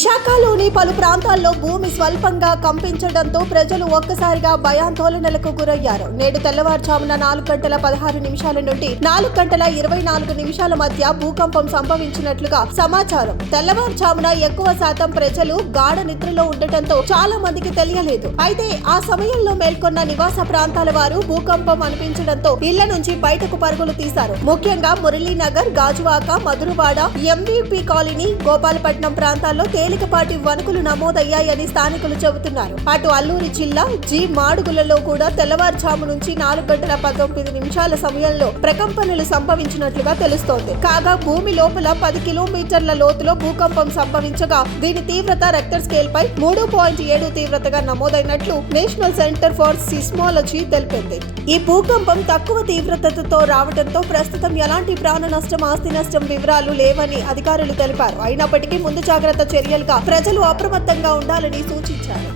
విశాఖలోని పలు ప్రాంతాల్లో భూమి స్వల్పంగా కంపించడంతో ప్రజలు ఒక్కసారిగా భయాందోళనలకు గురయ్యారు. నేడు తెల్లవారుజామున 4:16 నుండి 4:24 మధ్య భూకంపం సంభవించినట్లుగా సమాచారం. తెల్లవారుజామున ఎక్కువ శాతం ప్రజలు గాఢ నిద్రలో ఉండటంతో చాలా మందికి తెలియలేదు. అయితే ఆ సమయంలో మేల్కొన్న నివాస ప్రాంతాల వారు భూకంపం అనిపించడంతో ఇళ్ల నుంచి బయటకు పరుగులు తీశారు. ముఖ్యంగా మురళీనగర్, గాజువాక, మధురవాడ, ఎంవీపీ కాలనీ, గోపాలపట్నం ప్రాంతాల్లో తేలికపాటి వణుకులు నమోదయ్యాయని స్థానికులు చెబుతున్నారు. అటు అల్లూరి జిల్లా మాడుగులలో కూడా తెల్లవారుజాము నుంచి 4:19 సమయంలో ప్రకంపనలు సంభవించినట్లుగా తెలుస్తోంది. కాగా భూమి లోపల 10 కిలోమీటర్ల లోతులో భూకంపం సంభవించగా దీని తీవ్రత రెక్టర్ స్కేల్ పై 3.7 తీవ్రతగా నమోదైనట్లు నేషనల్ సెంటర్ ఫర్ సిస్మాలజీ తెలిపింది. ఈ భూకంపం తక్కువ తీవ్రతతో రావడంతో ప్రస్తుతం ఎలాంటి ప్రాణ నష్టం, ఆస్తి నష్టం వివరాలు లేవని అధికారులు తెలిపారు. అయినప్పటికీ ముందు జాగ్రత్త చర్యలుగా ప్రజలు అప్రమత్తంగా ఉండాలని సూచించారు.